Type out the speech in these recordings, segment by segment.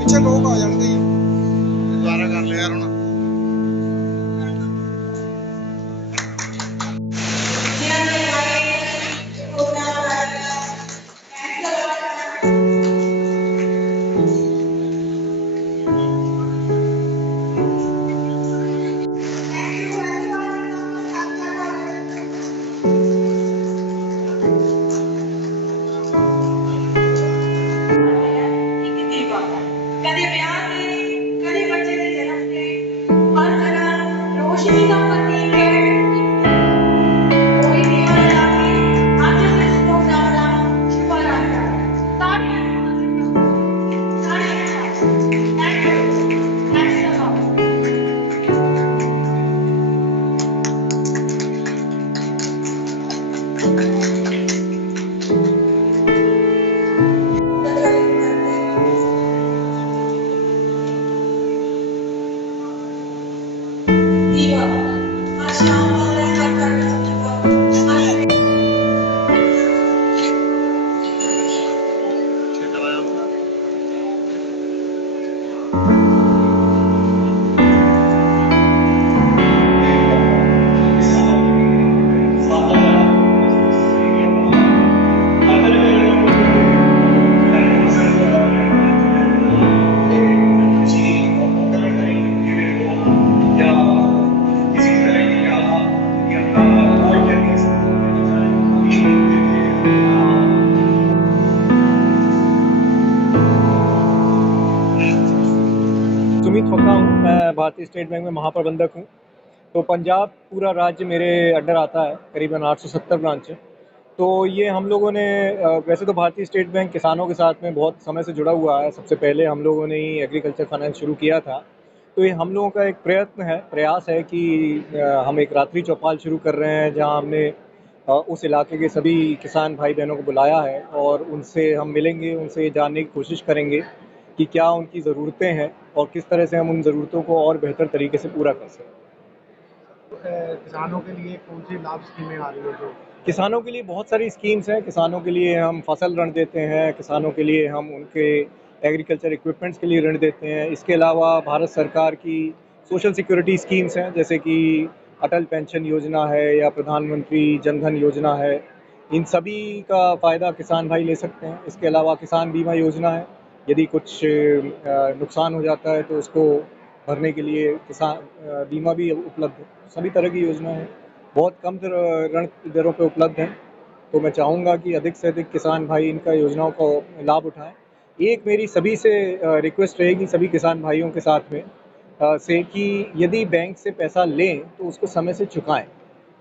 ਪਿੱਛੇ ਲੋਕ ਆ ਜਾਣਗੇ ਜੀ। ਦੁਬਾਰਾ ਕਰ ਲਿਆ ਯਾਰ ਹੁਣ। कभी ब्याह के, कभी बच्चे के जन्म के, हर तरह रोशनी का प्रतीक है। कोई दिया जला के आज इस प्रोग्राम का शुभारंभ है। सारे thank you, thanks a lot. दीवा आज शाम वाले हर करने सुमित फक्का हूँ। मैं भारतीय स्टेट बैंक में महाप्रबंधक हूँ। तो पंजाब पूरा राज्य मेरे अंडर आता है, करीबन 870 ब्रांच है। तो ये हम लोगों ने वैसे तो भारतीय स्टेट बैंक किसानों के साथ में बहुत समय से जुड़ा हुआ है। सबसे पहले हम लोगों ने ही एग्रीकल्चर फाइनेंस शुरू किया था। तो ये हम लोगों का एक प्रयास है कि हम एक रात्रि चौपाल शुरू कर रहे हैं, जहाँ हमने उस इलाके के सभी किसान भाई बहनों को बुलाया है और उनसे हम मिलेंगे, उनसे ये जानने की कोशिश करेंगे कि क्या उनकी ज़रूरतें हैं और किस तरह से हम उन ज़रूरतों को और बेहतर तरीके से पूरा कर सकते हैं। किसानों के लिए कौन सी लाभ स्कीमें आ रही है जो? किसानों के लिए बहुत सारी स्कीम्स हैं। किसानों के लिए हम फसल ऋण देते हैं, किसानों के लिए हम उनके एग्रीकल्चर इक्विपमेंट्स के लिए ऋण देते हैं। इसके अलावा भारत सरकार की सोशल सिक्योरिटी स्कीम्स हैं, जैसे कि अटल पेंशन योजना है या प्रधानमंत्री जनधन योजना है। इन सभी का फ़ायदा किसान भाई ले सकते हैं। इसके अलावा किसान बीमा योजना है, यदि कुछ नुकसान हो जाता है तो उसको भरने के लिए किसान बीमा भी उपलब्ध है। सभी तरह की योजना है, बहुत कम ऋण दरों पे उपलब्ध हैं। तो मैं चाहूँगा कि अधिक से अधिक किसान भाई इनका योजनाओं का लाभ उठाएं। एक मेरी सभी से रिक्वेस्ट रहेगी, सभी किसान भाइयों के साथ में से, कि यदि बैंक से पैसा लें तो उसको समय से चुकाएं,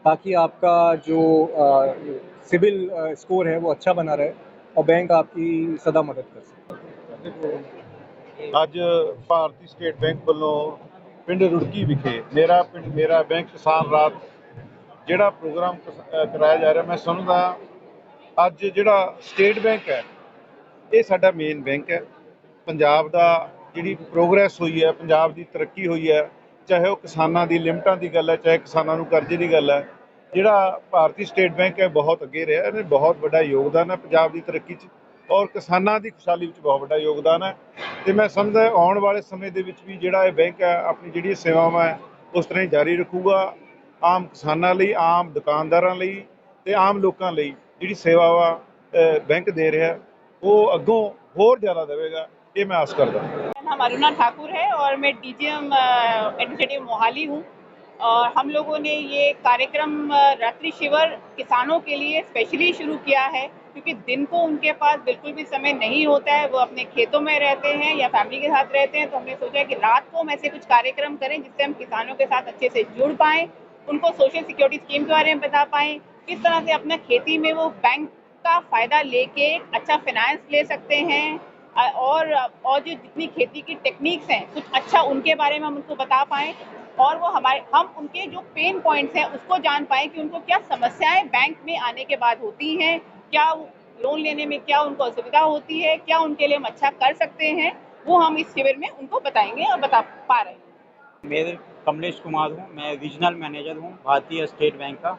ताकि आपका जो सिबिल स्कोर है वो अच्छा बना रहे और बैंक आपकी सदा मदद कर सके। ਅੱਜ ਭਾਰਤੀ ਸਟੇਟ ਬੈਂਕ ਵੱਲੋਂ ਪਿੰਡ ਰੁੜਕੀ ਵਿਖੇ ਮੇਰਾ ਪਿੰਡ ਮੇਰਾ ਬੈਂਕ ਕਿਸਾਨ ਰਾਤ ਜਿਹੜਾ ਪ੍ਰੋਗਰਾਮ ਕਰਾਇਆ ਜਾ ਰਿਹਾ, ਮੈਂ ਸਮਝਦਾ ਅੱਜ ਜਿਹੜਾ ਸਟੇਟ ਬੈਂਕ ਹੈ ਇਹ ਸਾਡਾ ਮੇਨ ਬੈਂਕ ਹੈ। ਪੰਜਾਬ ਦਾ ਜਿਹੜੀ ਪ੍ਰੋਗਰੈਸ ਹੋਈ ਹੈ, ਪੰਜਾਬ ਦੀ ਤਰੱਕੀ ਹੋਈ ਹੈ, ਚਾਹੇ ਉਹ ਕਿਸਾਨਾਂ ਦੀ ਲਿਮਟਾਂ ਦੀ ਗੱਲ ਹੈ, ਚਾਹੇ ਕਿਸਾਨਾਂ ਨੂੰ ਕਰਜ਼ੇ ਦੀ ਗੱਲ ਹੈ, ਜਿਹੜਾ ਭਾਰਤੀ ਸਟੇਟ ਬੈਂਕ ਹੈ ਬਹੁਤ ਅੱਗੇ ਰਿਹਾ। ਇਹਨੇ ਬਹੁਤ ਵੱਡਾ ਯੋਗਦਾਨ ਹੈ ਪੰਜਾਬ ਦੀ ਤਰੱਕੀ 'ਚ ਔਰ ਕਿਸਾਨਾਂ ਦੀ ਖੁਸ਼ਹਾਲੀ ਵਿੱਚ ਬਹੁਤ ਵੱਡਾ ਯੋਗਦਾਨ ਹੈ। ਤੇ ਮੈਂ ਸਮਝਦਾ ਆਉਣ ਵਾਲੇ ਸਮੇਂ ਦੇ ਵਿੱਚ ਵੀ ਜਿਹੜਾ ਇਹ ਬੈਂਕ ਹੈ ਆਪਣੀ ਜਿਹੜੀ ਸੇਵਾਵਾਂ ਹੈ ਉਸ ਤਰ੍ਹਾਂ ਹੀ ਜਾਰੀ ਰੱਖੂਗਾ। ਆਮ ਕਿਸਾਨਾਂ ਲਈ, ਆਮ ਦੁਕਾਨਦਾਰਾਂ ਲਈ ਤੇ ਆਮ ਲੋਕਾਂ ਲਈ ਜਿਹੜੀ ਸੇਵਾਵਾਂ ਬੈਂਕ ਦੇ ਰਿਹਾ ਉਹ ਅੱਗੋਂ ਹੋਰ ਜ਼ਿਆਦਾ ਦੇਵੇਗਾ, ये मैं आस करता हूँ। नाम अरुणा ठाकुर है और मैं डीजीएम एडमिनिस्ट्रेटिव मोहाली हूँ। और हम लोगों ने ये कार्यक्रम रात्रि शिविर किसानों के लिए स्पेशली शुरू किया है, क्योंकि दिन को उनके पास बिल्कुल भी समय नहीं होता है, वो अपने खेतों में रहते हैं या फैमिली के साथ रहते हैं। तो हमने सोचा कि रात को हम ऐसे कुछ कार्यक्रम करें जिससे हम किसानों के साथ अच्छे से जुड़ पाएँ, उनको सोशल सिक्योरिटी स्कीम के बारे में बता पाएँ, किस तरह से अपना खेती में वो बैंक का फ़ायदा लेके अच्छा फाइनेंस ले सकते हैं, और जो जितनी खेती की टेक्निक्स हैं कुछ अच्छा उनके बारे में हम उनको बता पाएँ, और वो हम उनके जो पेन पॉइंट्स हैं उसको जान पाएँ कि उनको क्या समस्याएं बैंक में आने के बाद होती हैं, क्या लोन लेने में क्या उनको असुविधा होती है, क्या उनके लिए हम अच्छा कर सकते हैं, वो हम इस शिविर में उनको बताएंगे और बता पा रहे हैं। मेरे कमलेश कुमार हूँ, मैं रीजनल मैनेजर हूँ भारतीय स्टेट बैंक का।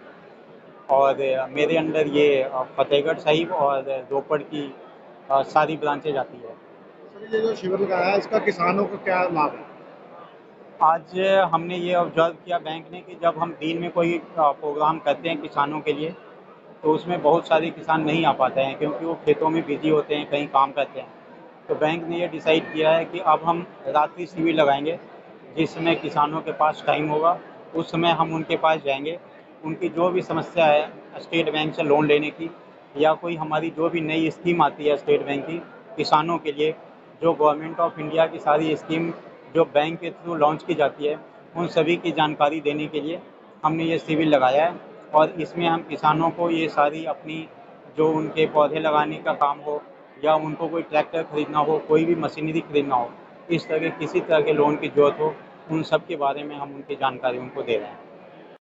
और मेरे अंडर ये फतेहगढ़ साहिब और रोपड़ की सारी ब्रांचेज आती है। सर ये जो शिविर लगाया है इसका किसानों को क्या लाभ है? आज हमने ये ऑब्जर्व किया बैंक ने कि जब हम दिन में कोई प्रोग्राम करते हैं किसानों के लिए, तो उसमें बहुत सारे किसान नहीं आ पाते हैं क्योंकि वो खेतों में बिजी होते हैं, कहीं काम करते हैं। तो बैंक ने ये डिसाइड किया है कि अब हम रात्रि शिविर लगाएंगे, जिस समय किसानों के पास टाइम होगा उस समय हम उनके पास जाएंगे। उनकी जो भी समस्या है स्टेट बैंक से लोन लेने की, या कोई हमारी जो भी नई स्कीम आती है स्टेट बैंक की किसानों के लिए, जो गवर्नमेंट ऑफ इंडिया की सारी स्कीम जो बैंक के थ्रू लॉन्च की जाती है, उन सभी की जानकारी देने के लिए हमने ये शिविर लगाया है। और इसमें हम किसानों को ये सारी अपनी जो उनके पौधे लगाने का काम हो, या उनको कोई ट्रैक्टर खरीदना हो, कोई भी मशीनरी खरीदना हो, इस तरह के किसी तरह के लोन की ज़रूरत हो, उन सब के बारे में हम उनकी जानकारी उनको दे रहे हैं।